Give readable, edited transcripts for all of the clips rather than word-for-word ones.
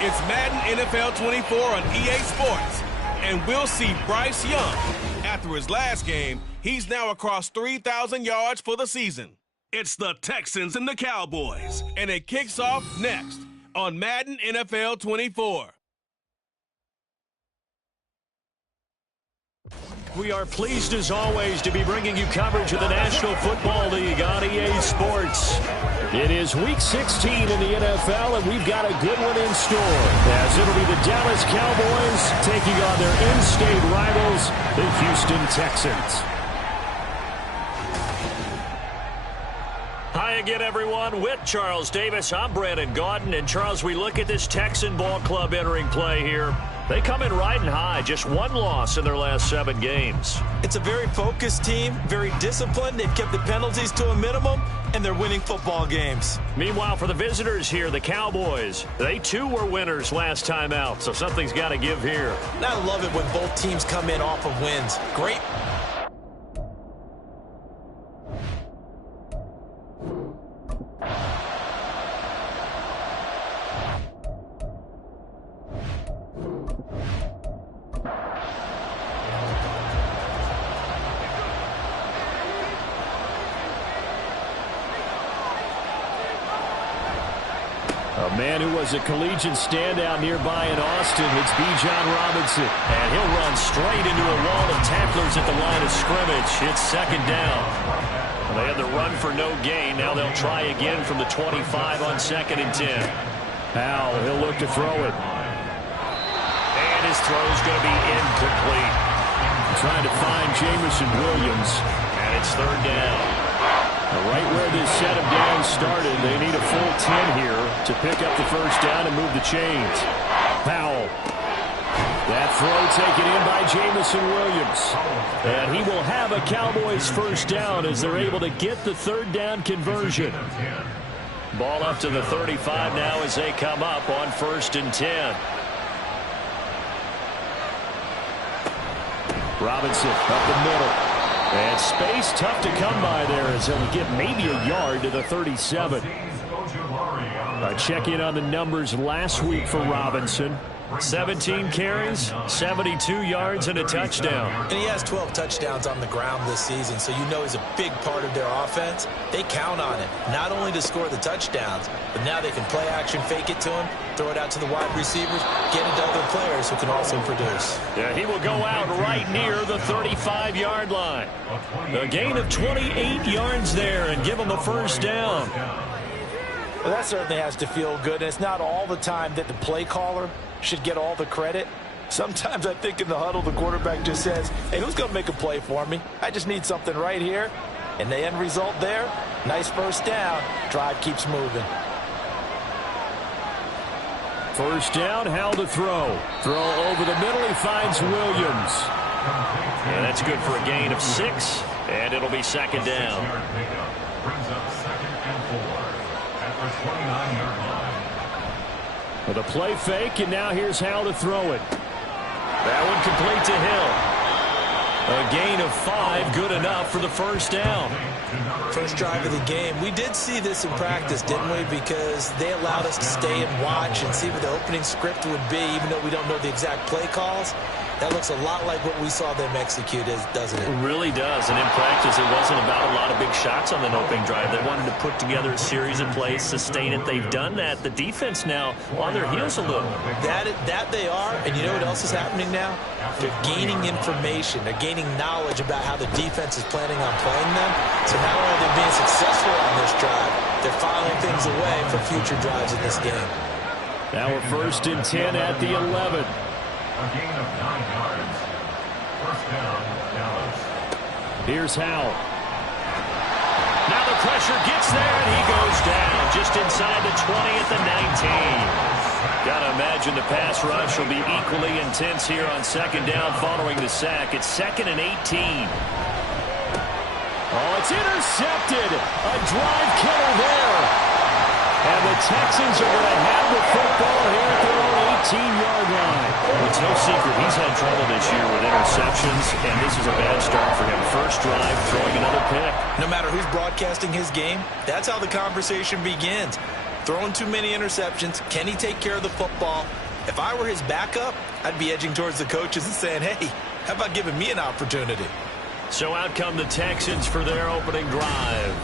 It's Madden NFL 24 on EA Sports, and we'll see Bryce Young. After his last game, he's now across 3,000 yards for the season. It's the Texans and the Cowboys, and it kicks off next on Madden NFL 24. We are pleased, as always, to be bringing you coverage of the National Football League on EA Sports. It is Week 16 in the NFL, and we've got a good one in store, as it'll be the Dallas Cowboys taking on their in-state rivals, the Houston Texans. Hi again, everyone. With Charles Davis, I'm Brandon Gaudin. And, Charles, we look at this Texan ball club entering play here. They come in riding high, just one loss in their last 7 games. It's a very focused team, very disciplined. They've kept the penalties to a minimum, and they're winning football games. Meanwhile, for the visitors here, the Cowboys, they too were winners last time out, so something's got to give here. And I love it when both teams come in off of wins. Great. A man who was a collegiate standout nearby in Austin, it's Bijan Robinson. And he'll run straight into a wall of tacklers at the line of scrimmage. It's second down. Well, they had the run for no gain. Now they'll try again from the 25 on 2nd and 10. Powell, he'll look to throw it. And his throw's going to be incomplete. Trying to find Jameson Williams. And it's 3rd down. Right where this set of downs started, they need a full 10 here to pick up the first down and move the chains. Powell. That throw taken in by Jameson Williams. And he will have a Cowboys first down as they're able to get the 3rd down conversion. Ball up to the 35 now as they come up on 1st and 10. Robinson up the middle. And space tough to come by there as he'll get maybe a yard to the 37. A check-in on the numbers last week for Robinson. 17 carries, 72 yards, and a touchdown. And he has 12 touchdowns on the ground this season, so you know he's a big part of their offense. They count on him, not only to score the touchdowns, but now they can play action, fake it to him, throw it out to the wide receivers, get it to other players who can also produce. Yeah, he will go out right near the 35-yard line. A gain of 28 yards there and give him a first down. Well, that certainly has to feel good, and it's not all the time that the play caller should get all the credit. Sometimes I think in the huddle, the quarterback just says, hey, who's going to make a play for me? I just need something right here. And the end result there, nice first down. Drive keeps moving. First down, Howell to throw. Throw over the middle, he finds Williams. And that's good for a gain of 6, and it'll be 2nd down. Brings up 2nd and 4 at the 29-yard line. With a play fake, and now here's Howell to throw it. That one complete to Hill. A gain of 5, good enough for the first down. First drive of the game. We did see this in practice, didn't we? Because they allowed us to stay and watch and see what the opening script would be, even though we don't know the exact play calls. That looks a lot like what we saw them execute, doesn't it? It really does. And in practice, it wasn't about a lot of big shots on the opening drive. They wanted to put together a series of plays, sustain it. They've done that. The defense now on their heels a little. That they are. And you know what else is happening now? They're gaining information. They're gaining knowledge about how the defense is planning on playing them. So not only are they being successful on this drive, they're filing things away for future drives in this game. Now we're 1st and 10 at the 11. A gain of 9 yards. First down, Dallas. Here's Howell. Now the pressure gets there, and he goes down just inside the 20 at the 19. Got to imagine the pass rush will be equally intense here on 2nd down following the sack. It's 2nd and 18. Oh, it's intercepted. A drive killer there. And the Texans are going to have the football here at their own 15-yard line. Well, it's no secret he's had trouble this year with interceptions, and this is a bad start for him. First drive, throwing another pick. No matter who's broadcasting his game, that's how the conversation begins. Throwing too many interceptions, can he take care of the football? If I were his backup, I'd be edging towards the coaches and saying, hey, how about giving me an opportunity? So out come the Texans for their opening drive.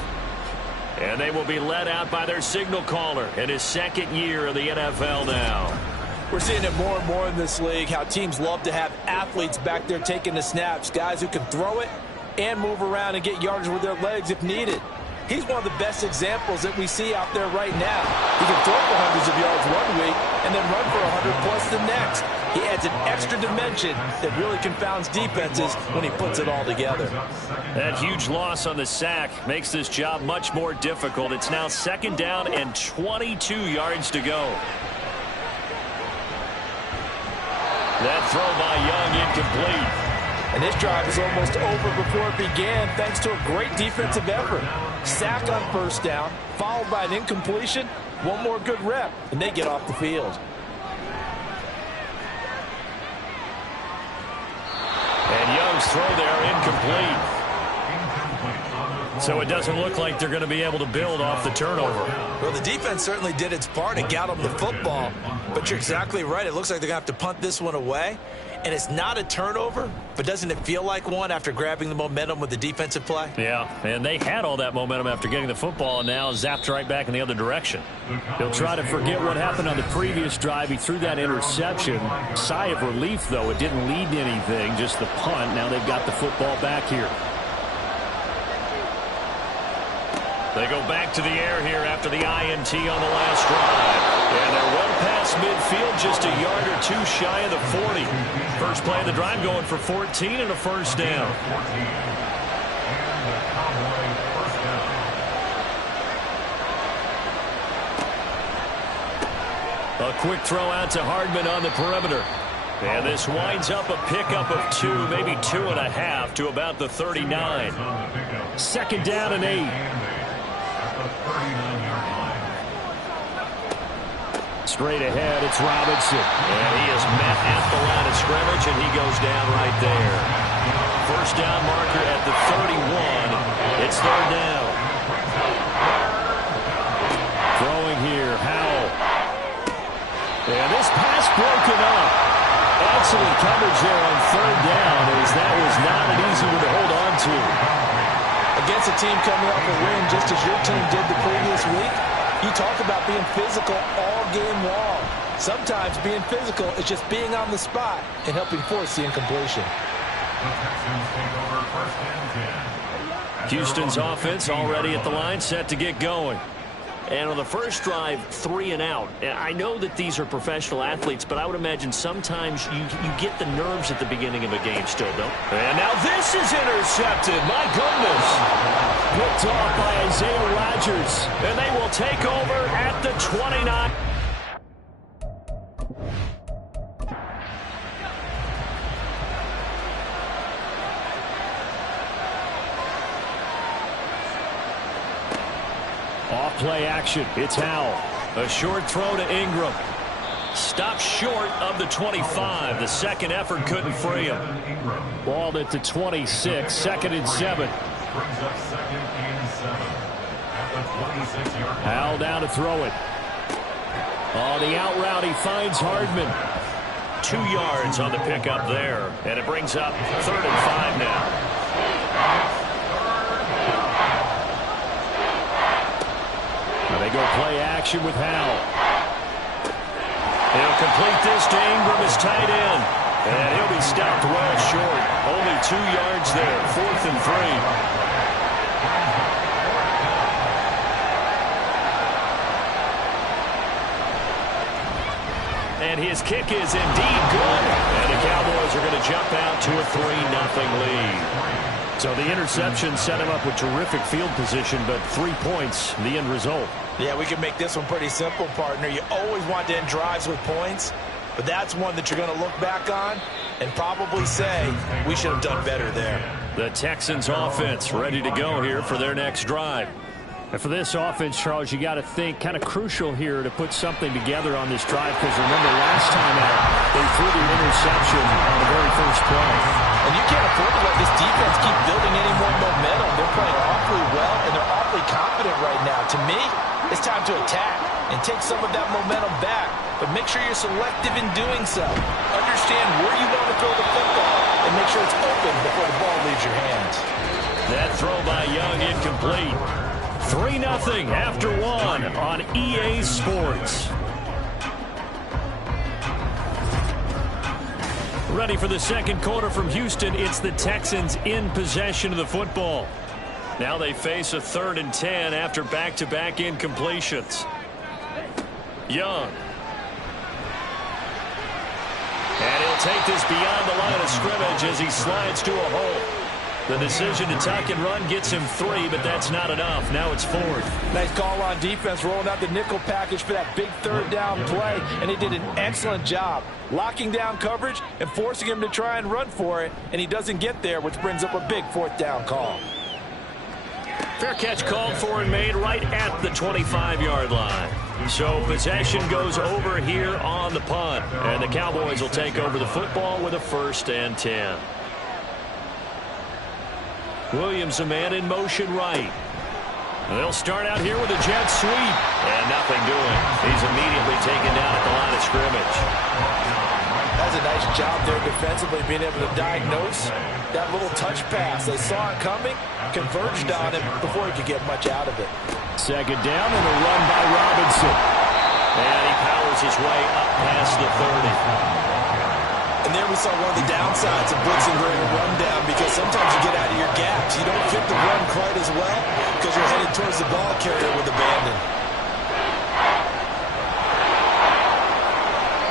And they will be led out by their signal caller in his second year of the NFL now. We're seeing it more and more in this league, how teams love to have athletes back there taking the snaps, guys who can throw it and move around and get yardage with their legs if needed. He's one of the best examples that we see out there right now. He can throw for hundreds of yards one week and then run for 100+ the next. He adds an extra dimension that really confounds defenses when he puts it all together. That huge loss on the sack makes this job much more difficult. It's now second down and 22 yards to go. That throw by Young incomplete. And this drive is almost over before it began thanks to a great defensive effort. Sack on first down, followed by an incompletion. One more good rep, and they get off the field. And Young's throw there incomplete. So it doesn't look like they're going to be able to build off the turnover. Well, the defense certainly did its part and got them the football. But you're exactly right. It looks like they're going to have to punt this one away. And it's not a turnover, but doesn't it feel like one after grabbing the momentum with the defensive play? Yeah, and they had all that momentum after getting the football and now zapped right back in the other direction. He'll try to forget what happened on the previous drive. He threw that interception. Sigh of relief, though. It didn't lead to anything, just the punt. Now they've got the football back here. They go back to the air here after the INT on the last drive. And they're well past midfield, just a yard or two shy of the 40. First play of the drive going for 14 and a first down. A quick throw out to Hardman on the perimeter. And this winds up a pickup of 2, maybe 2.5 to about the 39. Second down and 8. Straight ahead, it's Robinson. And he is met at the line of scrimmage, and he goes down right there. First down marker at the 31. It's third down. Throwing here, Howell. And this pass broken up. Excellent coverage there on third down, as that was not an easy one to hold on to. Against a team coming off a win just as your team did the previous week, you talk about being physical all game long. Sometimes being physical is just being on the spot and helping force the incompletion. Houston's offense already at the line, set to get going. And on the first drive, 3 and out. I know that these are professional athletes, but I would imagine sometimes you get the nerves at the beginning of a game still, don't you? And now this is intercepted. My goodness. Picked off by Isaiah Rodgers. And they will take over at the 29. Off-play action. It's Howell. A short throw to Ingram. Stopped short of the 25. The second effort couldn't free him. Balled at the 26. Second and 7. Howell down to throw it. On the out route, he finds Hardman. 2 yards on the pickup there. And it brings up third and 5 now. They go play action with Howell. He'll complete this to Ingram, his tight end. And he'll be stopped well short. Only 2 yards there. 4th and 3. And his kick is indeed good. And the Cowboys are going to jump out to a 3-0 lead. So the interception set him up with terrific field position, but 3 points, the end result. Yeah, we can make this one pretty simple, partner. You always want to end drives with points, but that's one that you're going to look back on and probably say, we should have done better there. The Texans offense ready to go here for their next drive. And for this offense, Charles, you got to think kind of crucial here to put something together on this drive, because remember last time out, they threw the interception on the very first play. And you can't afford to let this defense keep building any more momentum. They're playing awfully well, and they're awfully confident right now. To me, it's time to attack and take some of that momentum back. But make sure you're selective in doing so. Understand where you want to throw the football and make sure it's open before the ball leaves your hands. That throw by Young incomplete. 3-0 after one on EA Sports. Ready for the second quarter from Houston. It's the Texans in possession of the football. Now they face a 3rd and 10 after back-to-back incompletions. Young. And he'll take this beyond the line of scrimmage as he slides to a hole. The decision to tuck and run gets him 3, but that's not enough. Now it's 4th. Nice call on defense, rolling out the nickel package for that big 3rd down play, and he did an excellent job locking down coverage and forcing him to try and run for it, and he doesn't get there, which brings up a big 4th down call. Fair catch called for and made right at the 25-yard line. So possession goes over here on the punt, and the Cowboys will take over the football with a 1st and 10. Williams, a man in motion right. They'll start out here with a jet sweep. And nothing doing. He's immediately taken down at the line of scrimmage. That's a nice job there defensively, being able to diagnose that little touch pass. They saw it coming, converged on him before he could get much out of it. 2nd down and a run by Robinson. And he powers his way up past the 30. And there we saw one of the downsides of blitzing during a rundown, because sometimes you get out of your gaps. You don't fit the run quite as well because you're headed towards the ball carrier with abandon.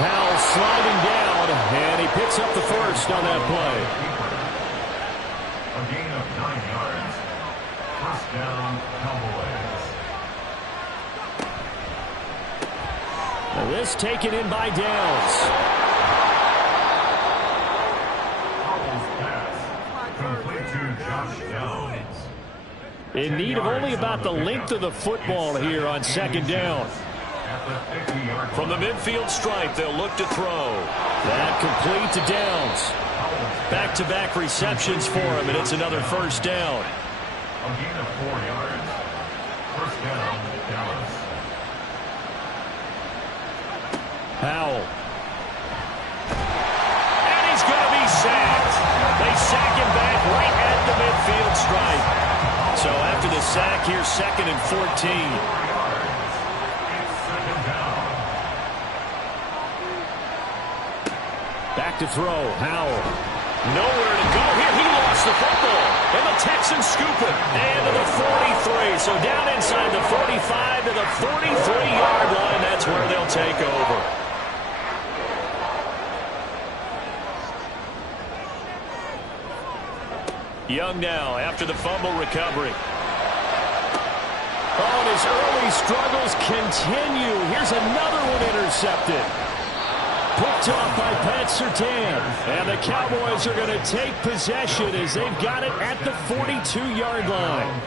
Powell sliding down, and he picks up the 1st on that play. A gain of 9 yards. 1st down, Cowboys. Now this taken in by Downs. In need of only about the length of the football here on 2nd down. From the midfield stripe, they'll look to throw. That complete to Downs. Back-to-back receptions for him, and it's another 1st down. A gain of 4 yards. 1st down, Dallas. Powell. And he's going to be sacked. They sack him back right at the midfield stripe. So after the sack, here's 2nd and 14. Back to throw. Powell. Nowhere to go here. He lost the football. And the Texans scoop it. And to the 43. So down inside the 45 to the 43-yard line. That's where they'll take over. Young now after the fumble recovery. Oh, and his early struggles continue. Here's another one intercepted. Picked off by Pat Surtain. And the Cowboys are going to take possession as they've got it at the 42-yard line.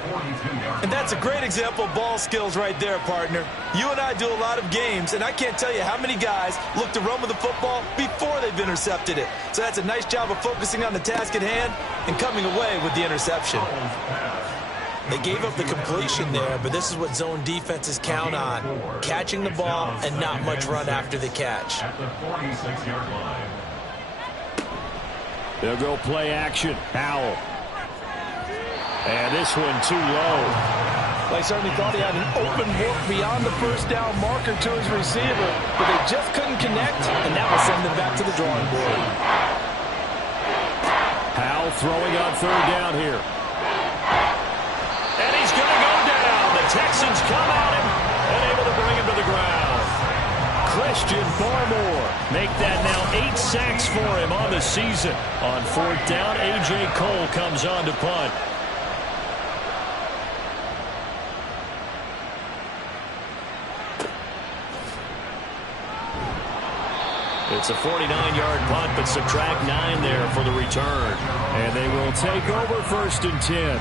And that's a great example of ball skills right there, partner. You and I do a lot of games, and I can't tell you how many guys look to run with the football before they've intercepted it. So that's a nice job of focusing on the task at hand and coming away with the interception. They gave up the completion there, but this is what zone defenses count on. Catching the ball and not much run after the catch. At the 46-yard line. They'll go play action. Powell. And this one too low. They certainly thought he had an open look beyond the 1st down marker to his receiver, but they just couldn't connect, and that will send them back to the drawing board. Powell throwing on 3rd down here. And he's going to go down. The Texans come at him and able to bring him to the ground. Christian Barmore make that now 8 sacks for him on the season. On 4th down, A.J. Cole comes on to punt. It's a 49-yard punt, but subtract 9 there for the return. And they will take over 1st and 10.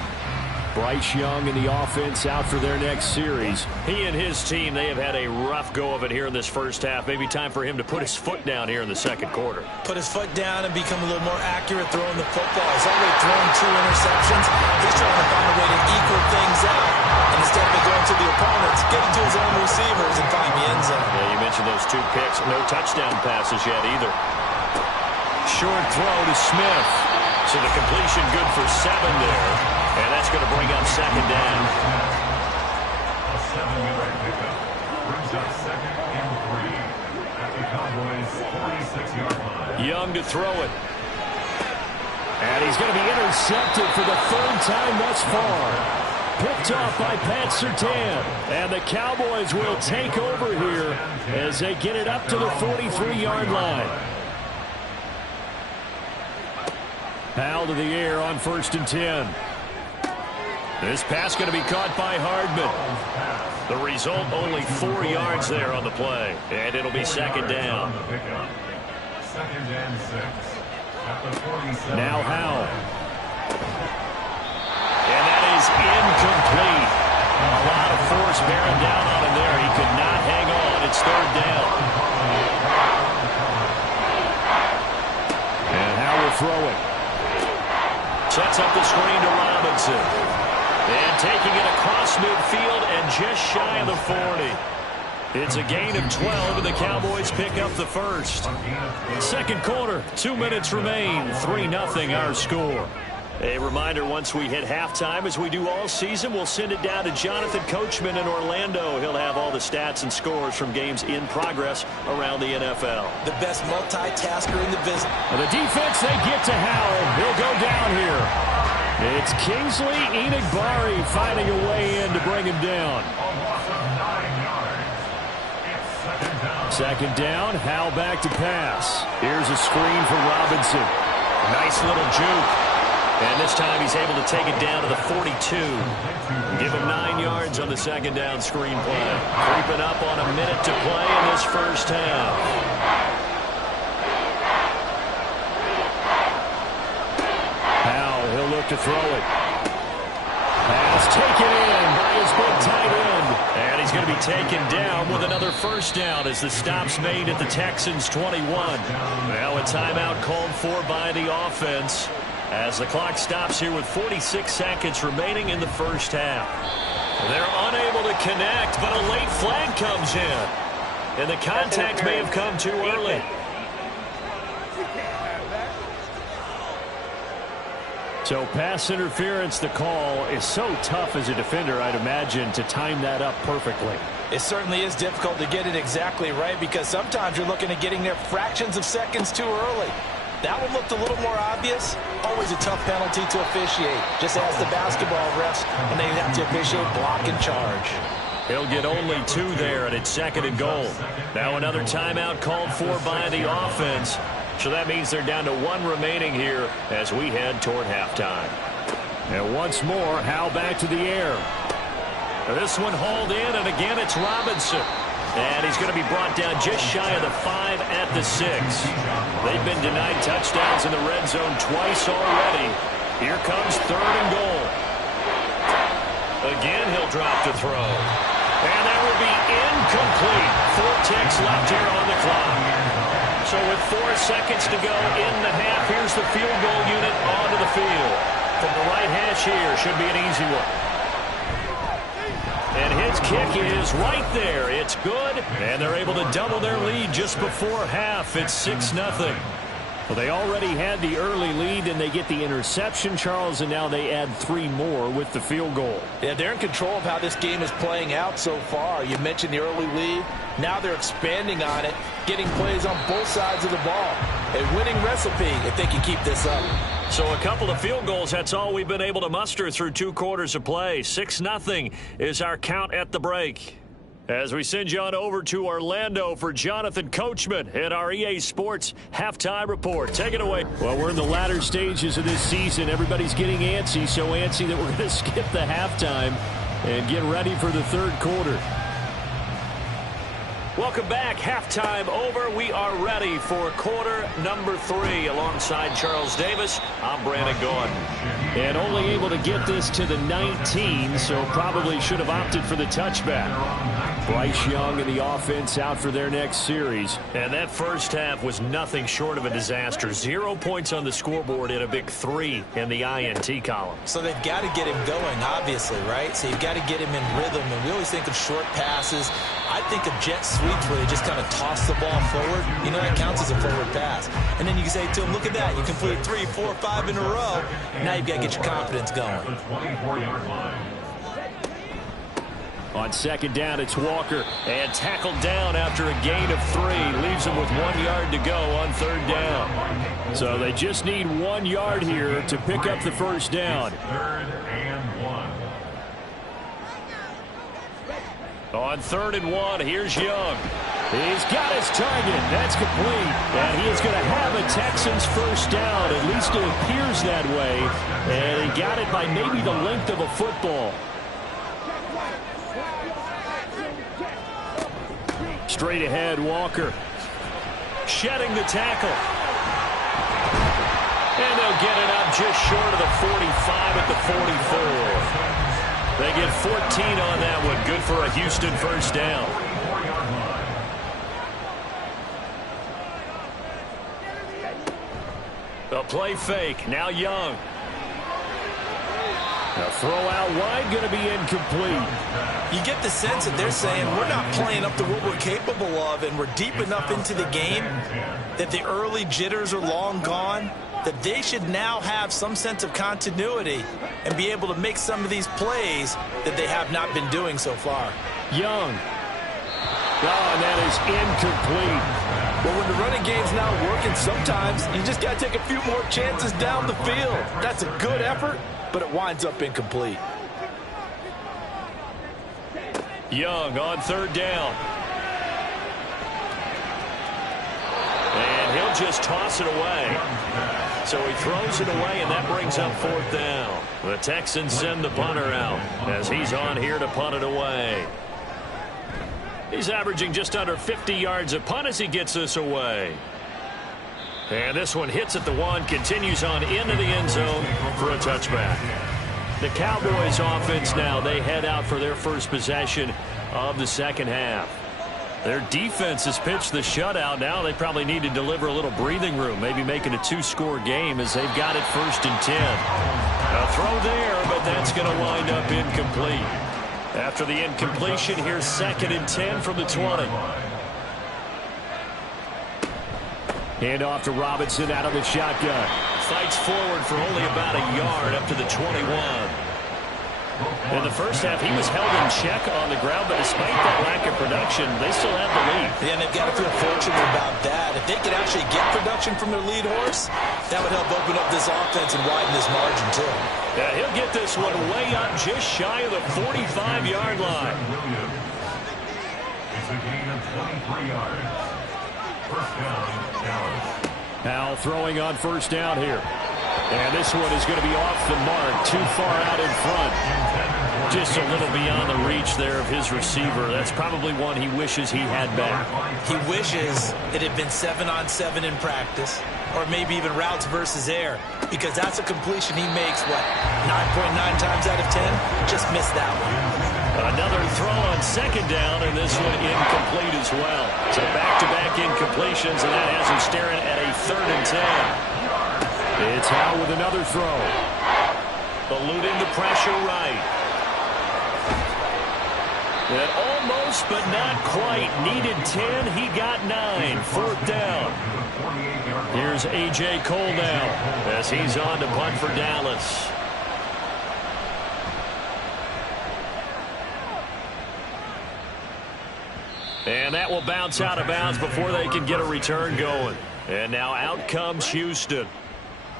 Bryce Young and the offense out for their next series. He and his team, they have had a rough go of it here in this first half. Maybe time for him to put his foot down here in the second quarter. Put his foot down and become a little more accurate throwing the football. He's already thrown 2 interceptions. He's trying to find a way to equal things out. And instead of going to the opponents, getting to his own receivers and find the end zone. Yeah, you mentioned those 2 picks. No touchdown passes yet either. Short throw to Smith. So the completion good for 7 there. And that's going to bring up second down. A 7-yard pickup brings up second and 3 at the Cowboys' 46-yard line. Young to throw it. And he's going to be intercepted for the 3rd time thus far. Picked off by Pat Surtain. And the Cowboys will take over here as they get it up to the 43-yard line. Powell to the air on 1st and 10. This pass going to be caught by Hardman. The result, only 4 yards there on the play. And it'll be second down. Second and 6 at the 47. Now Howell. And that is incomplete. A lot of force bearing down on him there. He could not hang on. It's 3rd down. And Howell will throw it. Sets up the screen to Robinson. And taking it across midfield and just shy of the 40. It's a gain of 12, and the Cowboys pick up the first. Second quarter, 2 minutes remain. 3-0 our score. A reminder, once we hit halftime, as we do all season, we'll send it down to Jonathan Coachman in Orlando. He'll have all the stats and scores from games in progress around the NFL. The best multitasker in the business. And the defense, they get to Howell. He'll go down here. It's Kingsley Enagbare finding a way in to bring him down. Second down, Howell back to pass. Here's a screen for Robinson. Nice little juke. And this time he's able to take it down to the 42. Give him 9 yards on the second down screen play. Creeping up on a minute to play in this first half. Howell, he'll look to throw it. Pass taken in by his big tight end. And he's going to be taken down with another first down as the stop's made at the Texans' 21. Now a timeout called for by the offense as the clock stops here with 46 seconds remaining in the first half. They're unable to connect, but a late flag comes in. And the contact may have come too early. So pass interference, the call is so tough as a defender, I'd imagine, to time that up perfectly. It certainly is difficult to get it exactly right because sometimes you're looking at getting there fractions of seconds too early. That one looked a little more obvious. Always a tough penalty to officiate. Just ask the basketball refs, and they have to officiate block and charge. He'll get only 2 there, and it's second and goal. Now another timeout called for by the offense. So that means they're down to 1 remaining here as we head toward halftime. And once more, Howell back to the air. This one hauled in, and again it's Robinson. And he's going to be brought down just shy of the 5 at the 6. They've been denied touchdowns in the red zone twice already. Here comes 3rd and goal. Again, he'll drop to throw. And that will be incomplete. 4 ticks left here on the clock. So with 4 seconds to go in the half, here's the field goal unit onto the field. From the right hash here, should be an easy one. And his kick is right there. It's good, and they're able to double their lead just before half. It's 6-0. Well, they already had the early lead, and they get the interception, Charles, and now they add 3 more with the field goal. Yeah, they're in control of how this game is playing out so far. You mentioned the early lead. Now they're expanding on it, getting plays on both sides of the ball. A winning recipe if they can keep this up. So a couple of field goals, that's all we've been able to muster through 2 quarters of play. 6-0 is our count at the break. As we send you on over to Orlando for Jonathan Coachman at our EA Sports Halftime Report. Take it away. Well, we're in the latter stages of this season. Everybody's getting antsy, so antsy that we're going to skip the halftime and get ready for the 3rd quarter. Welcome back. Halftime over. We are ready for quarter number 3. Alongside Charles Davis, I'm Brandon Gordon. And only able to get this to the 19, so probably should have opted for the touchback. Bryce Young and the offense out for their next series. And that first half was nothing short of a disaster. 0 points on the scoreboard and a big 3 in the INT column. So they've got to get him going, obviously, right? So you've got to get him in rhythm. And we always think of short passes. I think of jet sweeps where they just kind of toss the ball forward. You know, that counts as a forward pass. And then you can say to him, look at that. You completed 3, 4, 5 in a row. Now you've got to get your confidence going. The 24-yard line. On second down, it's Walker. And tackled down after a gain of 3. Leaves him with 1 yard to go on third down. So they just need 1 yard here to pick up the first down. Third and 1. On 3rd and 1, here's Young. He's got his target. That's complete. And he is going to have a Texans first down. At least it appears that way. And he got it by maybe the length of a football. Straight ahead, Walker. Shedding the tackle. And they'll get it up just short of the 45 at the 44. They get 14 on that one. Good for a Houston first down. A play fake. Now Young. A throw out wide, going to be incomplete. You get the sense that they're saying we're not playing up to what we're capable of, and we're deep enough into the game that the early jitters are long gone, that they should now have some sense of continuity and be able to make some of these plays that they have not been doing so far. Young. Oh, and that is incomplete. Well, when the running game's not working, sometimes you just got to take a few more chances down the field. That's a good effort, but it winds up incomplete. Young on third down. And he'll just toss it away. So he throws it away, and that brings up fourth down. The Texans send the punter out as he's on here to punt it away. He's averaging just under 50 yards a punt as he gets this away. And this one hits at the 1, continues on into the end zone for a touchback. The Cowboys offense now, they head out for their first possession of the second half. Their defense has pitched the shutout. Now they probably need to deliver a little breathing room, maybe make it a 2-score game as they've got it 1st and 10. A throw there, but that's going to wind up incomplete. After the incompletion, here's 2nd and 10 from the 20. Hand off to Robinson out of the shotgun. Fights forward for only about a yard up to the 21. In the first half, he was held in check on the ground, but despite that lack of production, they still have the lead. Yeah, and they've got to feel fortunate about that. If they could actually get production from their lead horse, that would help open up this offense and widen this margin, too. Yeah, he'll get this one way up just shy of the 45-yard line. It's a gain of 23 yards. First down, Dallas. Now throwing on first down here. And this one is going to be off the mark, too far out in front. Just a little beyond the reach there of his receiver. That's probably one he wishes he had back. He wishes it had been 7-on-7 in practice, or maybe even routes versus air, because that's a completion he makes, 9.9 times out of 10? Just missed that one. Another throw on second down, and this one incomplete as well. So back-to-back incompletions, and that has him staring at a 3rd and 10. It's Howe with another throw. Eluding the pressure right. And almost, but not quite. Needed 10. He got 9. 4th down. Here's A.J. Cole now as he's on to punt for Dallas. And that will bounce out of bounds before they can get a return going. And now out comes Houston.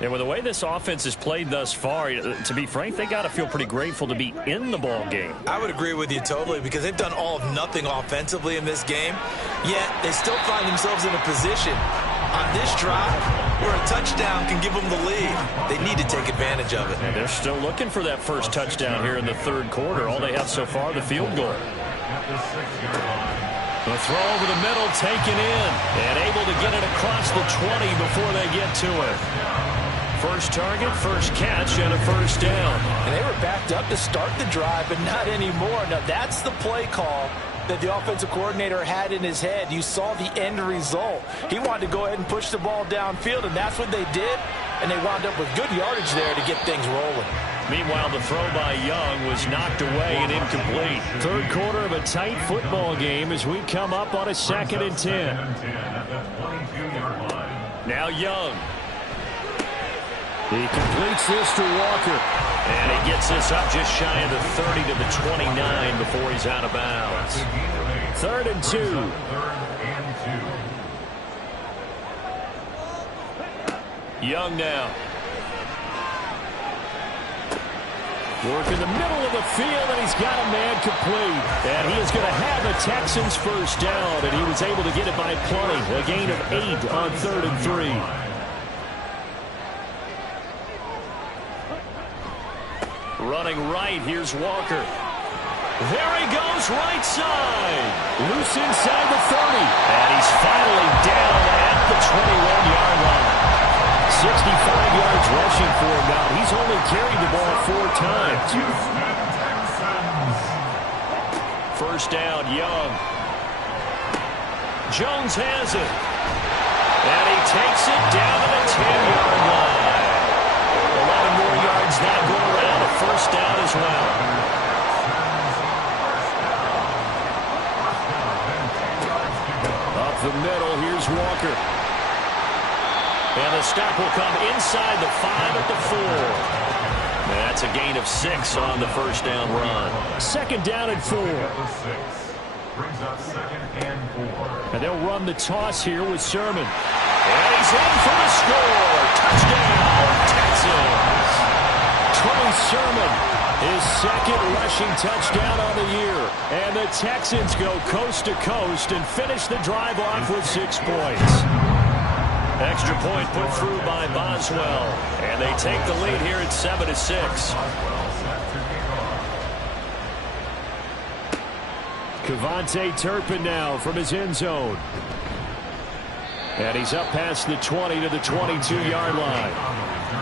And with the way this offense has played thus far, to be frank, they got to feel pretty grateful to be in the ball game. I would agree with you totally, because they've done all of nothing offensively in this game, yet they still find themselves in a position on this drive where a touchdown can give them the lead. They need to take advantage of it. And they're still looking for that first touchdown here in the 3rd quarter. All they have so far, the field goal. At the 6-yard line. The throw over the middle taken in and able to get it across the 20 before they get to it. First target, first catch, and a first down. And they were backed up to start the drive, but not anymore. Now, that's the play call that the offensive coordinator had in his head. You saw the end result. He wanted to go ahead and push the ball downfield, and that's what they did. And they wound up with good yardage there to get things rolling. Meanwhile, the throw by Young was knocked away and incomplete. Third quarter of a tight football game as we come up on a 2nd and 10. Now Young. He completes this to Walker. And he gets this up just shy of the 30 to the 29 before he's out of bounds. 3rd and 2. Young now. Work in the middle of the field, and he's got a man complete. And he is going to have the Texans first down, and he was able to get it by plenty. A gain of 8 on 3rd and 3. Running right, here's Walker. There he goes, right side. Loose inside the 30. And he's finally down at the 21-yard line. 65 yards rushing for him now. He's only carried the ball 4 times. First down, Young. Jones has it. And he takes it down to the 10-yard line. 11 more yards now go around. A first down as well. Up the middle, here's Walker. And the stop will come inside the 5 at the 4. And that's a gain of 6 on the first down run. 2nd down and 4. Brings up 2nd and 4. And they'll run the toss here with Sermon. And he's in for the score. Touchdown, Texans. Trey Sermon, his 2nd rushing touchdown on the year. And the Texans go coast to coast and finish the drive off with 6 points. Extra point put through by Boswell. And they take the lead here at 7-6. Kevontae Turpin now from his end zone. And he's up past the 20 to the 22-yard line.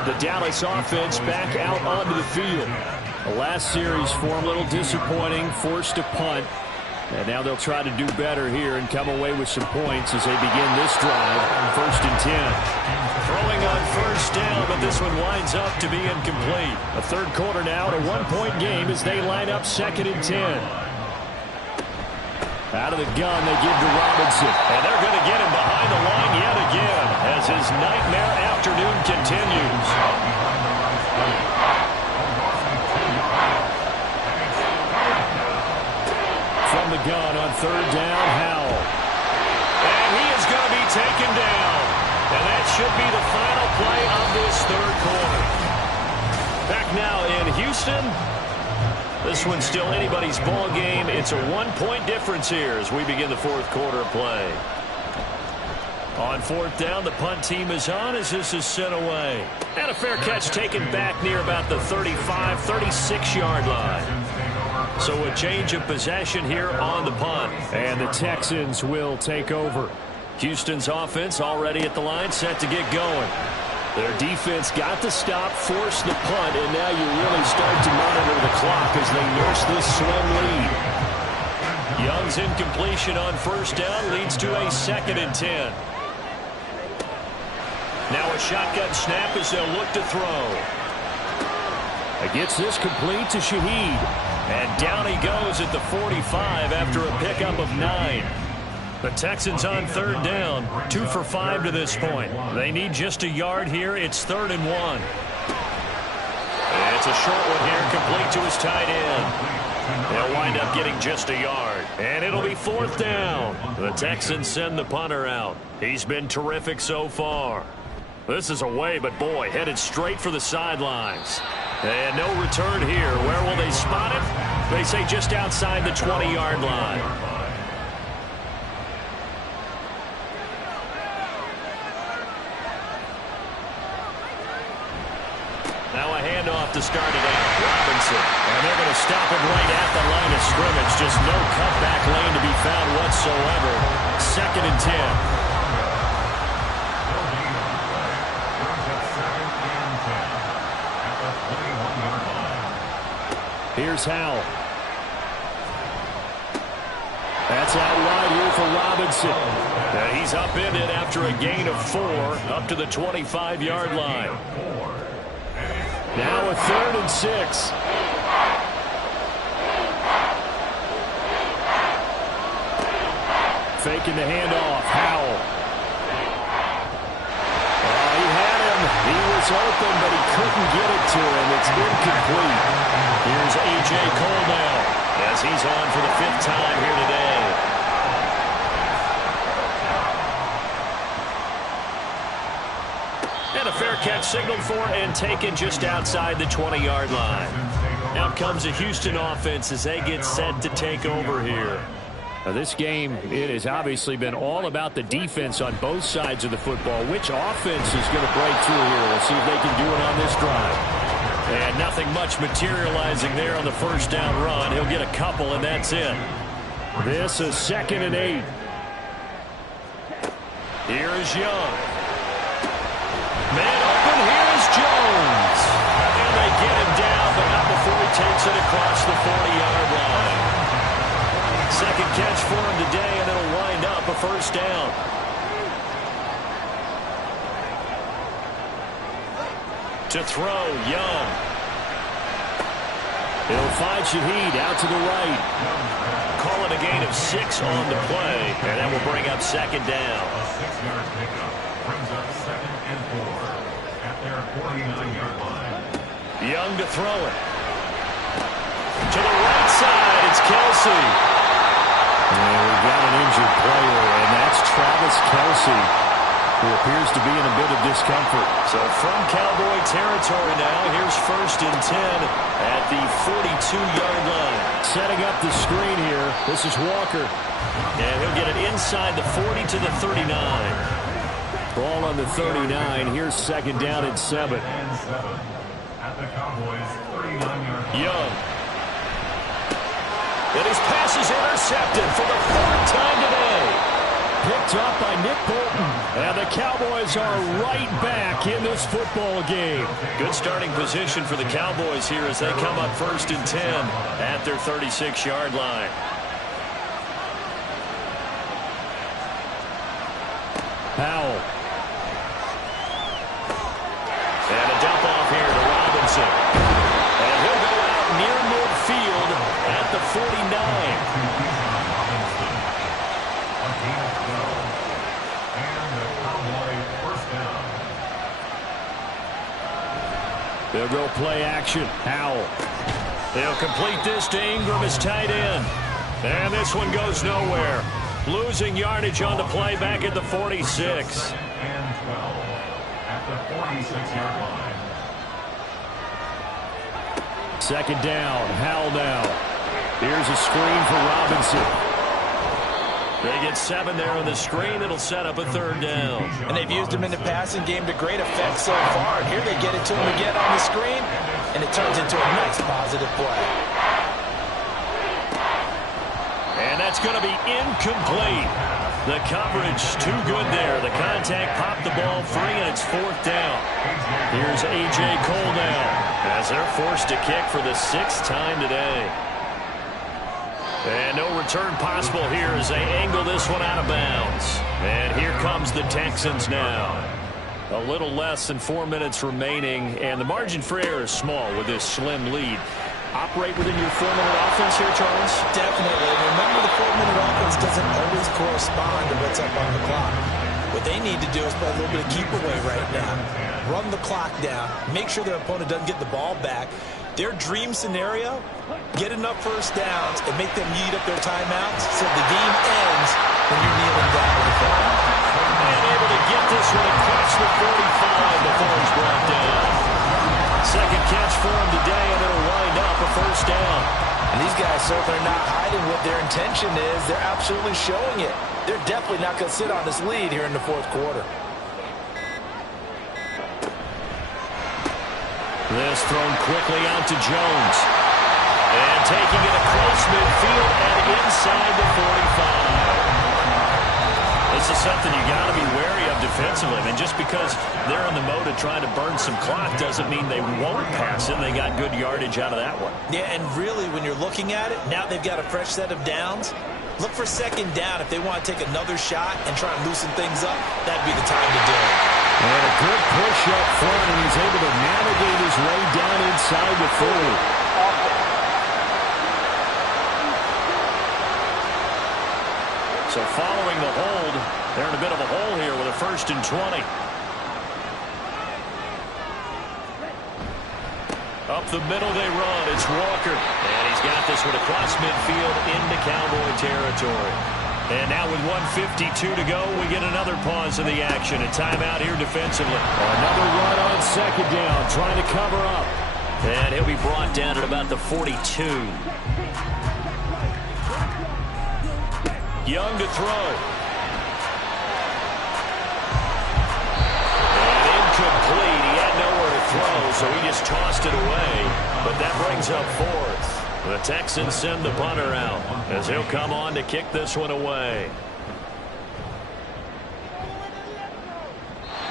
The Dallas offense back out onto the field. The last series for him, a little disappointing, forced a punt. And now they'll try to do better here and come away with some points as they begin this drive. 1st and 10. Throwing on first down, but this one winds up to be incomplete. A third quarter now, a 1-point game as they line up 2nd and 10. Out of the gun, they give to Robinson. And they're going to get him behind the line yet again as his nightmare afternoon continues. From the gun on 3rd down, Howell. And he is going to be taken down. And that should be the final play of this 3rd quarter. Back now in Houston. This one's still anybody's ball game. It's a 1-point difference here as we begin the 4th quarter of play. On 4th down, the punt team is on as this is sent away. And a fair catch taken back near about the 35, 36-yard line. So a change of possession here on the punt. And the Texans will take over. Houston's offense already at the line, set to get going. Their defense got the stop, forced the punt, and now you really start to monitor the clock as they nurse this slim lead. Young's incompletion on first down leads to a 2nd and 10. Now a shotgun snap as they'll look to throw. It gets this complete to Shaheed. And down he goes at the 45 after a pickup of 9. The Texans on 3rd down, 2 for 5 to this point. They need just a yard here. It's 3rd and 1. It's a short one here, complete to his tight end. They'll wind up getting just a yard. And it'll be 4th down. The Texans send the punter out. He's been terrific so far. This is away, but boy, headed straight for the sidelines. And no return here. Where will they spot it? They say just outside the 20-yard line. Now a handoff to start it out. Robinson. And they're going to stop him right at the line of scrimmage. Just no cutback lane to be found whatsoever. 2nd and 10. Here's Howell. That's out wide here for Robinson. He's upended after a gain of 4 up to the 25-yard line. Now a 3rd and 6. Faking the handoff. Howell. He had him. He was open, but he couldn't get it to him. It's incomplete. Here's A.J. Cole now as he's on for the 5th time here today. And a fair catch signaled for and taken just outside the 20-yard line. Now comes the Houston offense as they get set to take over here. Now this game, it has obviously been all about the defense on both sides of the football. Which offense is going to break through here? We'll see if they can do it on this drive. And nothing much materializing there on the first down run. He'll get a couple, and that's it. This is 2nd and 8. Here is Young. Man open, here is Jones. And they get him down, but not before he takes it across the 40-yard line. 2nd catch for him today, and it'll wind up a first down. To throw, Young. He'll find Shaheed out to the right. Calling a gain of 6 on the play, and that will bring up 2nd down. A 6-yard pickup brings up 2nd and 4 at their 49-yard line. Young to throw it. To the right side, it's Kelce. And we've got an injured player, and that's Travis Kelce, who appears to be in a bit of discomfort. So from Cowboy territory now, here's 1st and 10 at the 42-yard line. Setting up the screen here, this is Walker. And he'll get it inside the 40 to the 39. Ball on the 39. Here's 2nd down and 7. At the Cowboys' 39-yard line. Young. And his pass is intercepted for the 4th time today. Picked up by Nick Bolton. And the Cowboys are right back in this football game. Good starting position for the Cowboys here as they come up 1st and 10 at their 36-yard line. Howell. And a dump off here to Robinson. And he'll go out near midfield at the 49. They'll go play action. Howell. They'll complete this to Ingram as tight end. And this one goes nowhere. Losing yardage on the play back at the 46. 2nd and 12 at the 46-yard line. 2nd down. Howell now. Here's a screen for Robinson. They get 7 there on the screen. It'll set up a 3rd down. And they've used him in the passing game to great effect so far. And here they get it to him again on the screen, and it turns into a nice positive play. And that's going to be incomplete. The coverage too good there. The contact popped the ball free, and it's 4th down. Here's A.J. Cole now as they're forced to kick for the 6th time today. And no return possible here as they angle this one out of bounds. And here comes the Texans now. A little less than 4 minutes remaining, and the margin for error is small with this slim lead. Operate within your 4-minute offense here, Charles? Definitely. Remember, the 4-minute offense doesn't always correspond to what's up on the clock. What they need to do is play a little bit of keep away right now. Run the clock down. Make sure their opponent doesn't get the ball back. Their dream scenario, get enough first downs and make them eat up their timeouts so the game ends when you're kneeling down with the ball. And able to get this one across the 45 before he's brought down. 2nd catch for him today, and it'll wind up a 1st down. And these guys certainly are not hiding what their intention is. They're absolutely showing it. They're definitely not going to sit on this lead here in the 4th quarter. This thrown quickly out to Jones. And taking it across midfield and inside the 45. This is something you got to be wary of defensively. I mean, just because they're in the mode of trying to burn some clock doesn't mean they won't pass it. They got good yardage out of that one. Yeah, and really, when you're looking at it, now they've got a fresh set of downs. Look for second down. If they want to take another shot and try and loosen things up, that'd be the time to do it. And a good push up front, and he's able to navigate his way down inside the 40. So following the hold, they're in a bit of a hole here with a 1st and 20. Up the middle they run. It's Walker. And he's got this one across midfield into Cowboy territory. And now with 1:52 to go, we get another pause in the action. A timeout here defensively. Another run on second down, trying to cover up. And he'll be brought down at about the 42. Young to throw. And incomplete. He had nowhere to throw, so he just tossed it away. But that brings up 4th. The Texans send the punter out as he'll come on to kick this one away.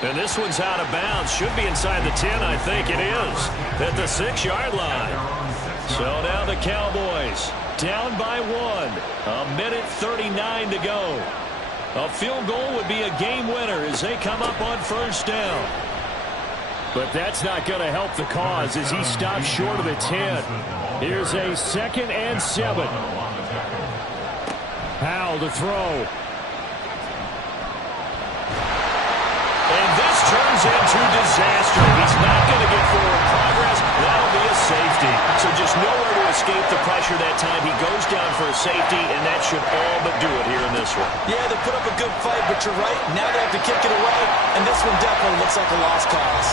And this one's out of bounds. Should be inside the 10, I think it is. At the 6-yard line. So now the Cowboys down by 1. 1:39 to go. A field goal would be a game winner as they come up on 1st down. But that's not going to help the cause as he stops short of the 10. Here's a 2nd and 7. Powell to throw. And this turns into disaster. He's not going to get forward progress. That'll be a safety. So just nowhere to escape the pressure that time. He goes down for a safety, and that should all but do it here in this one. Yeah, they put up a good fight, but you're right. Now they have to kick it away, and this one definitely looks like a lost cause.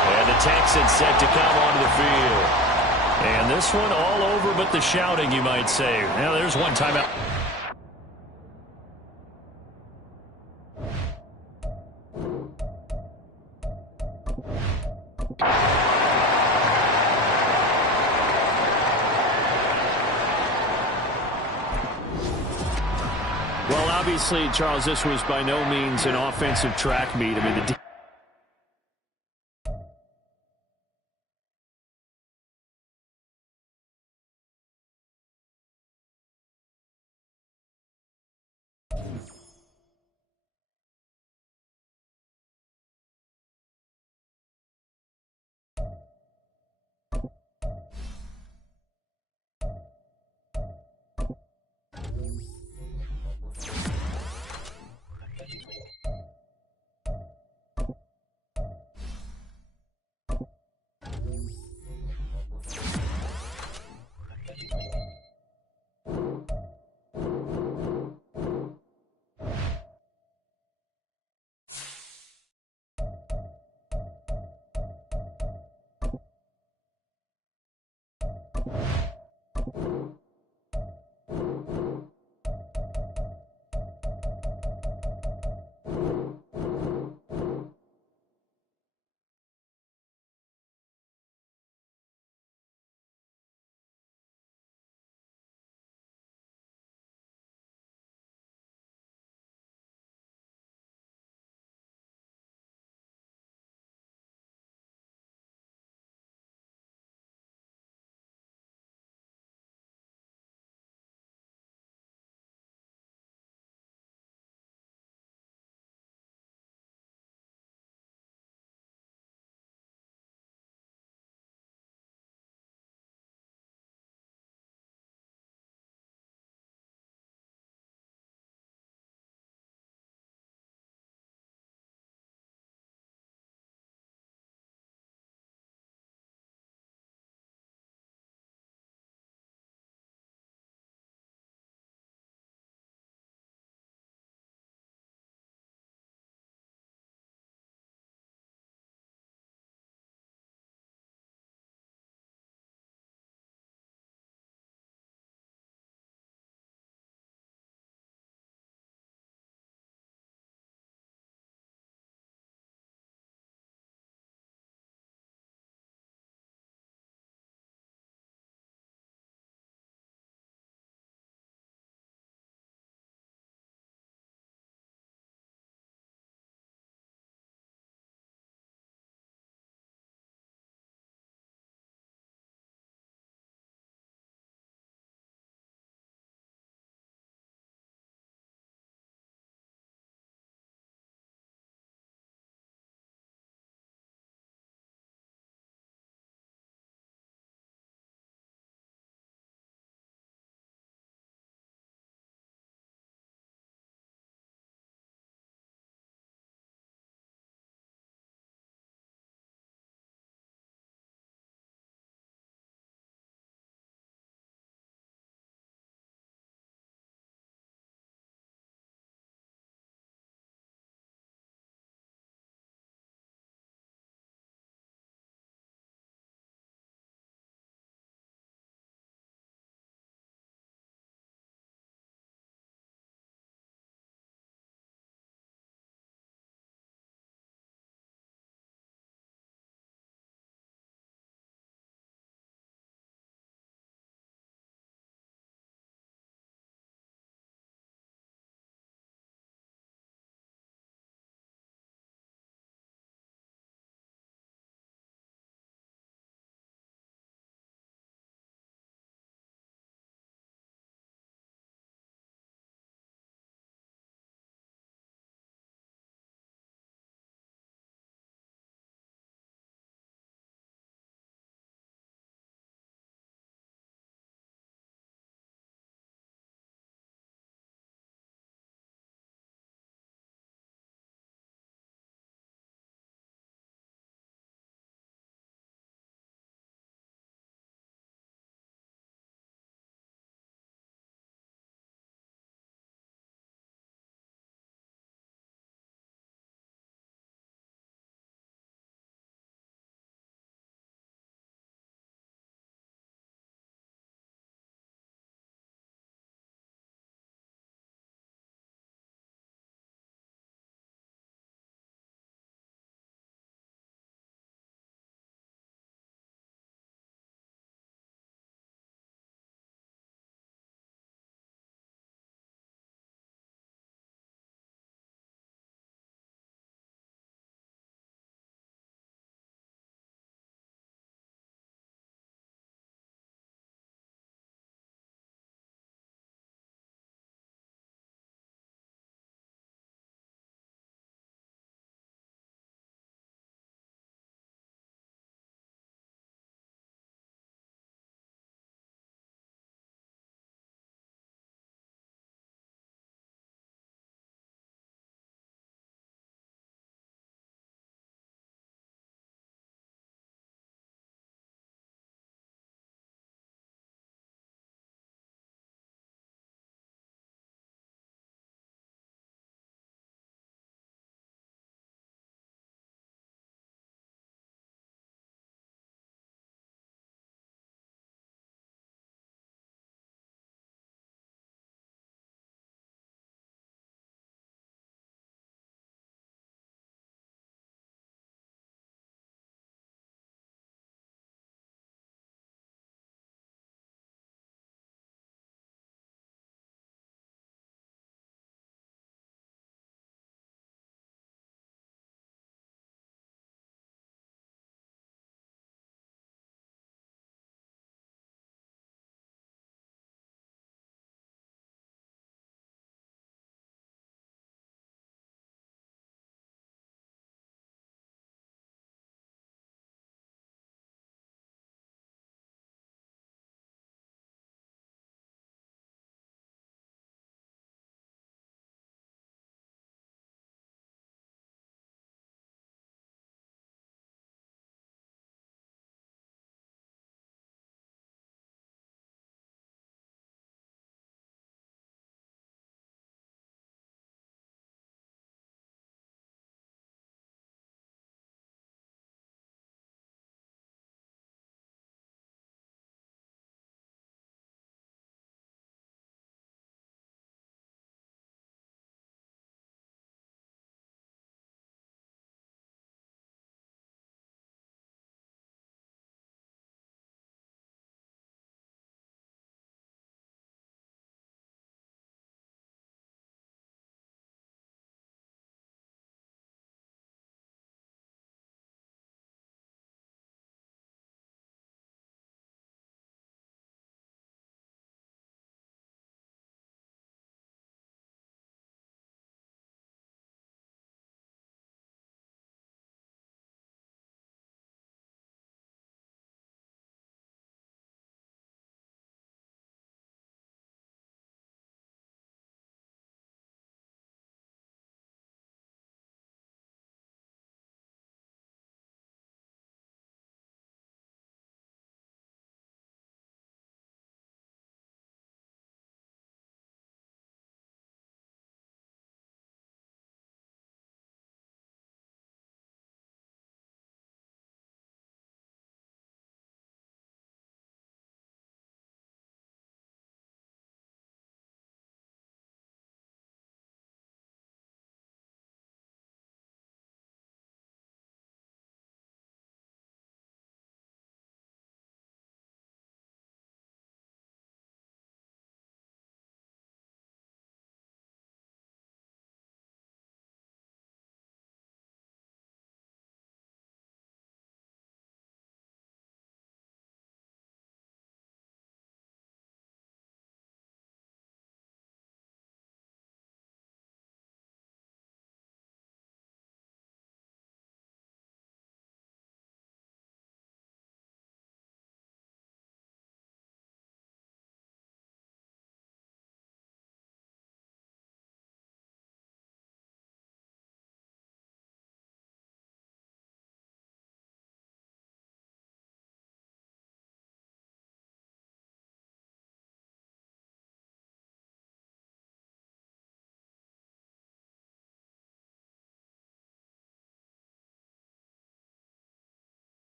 And the Texans set to come onto the field. And this one all over but the shouting, you might say. Now there's one timeout. Well, obviously, Charles, this was by no means an offensive track meet. I mean, the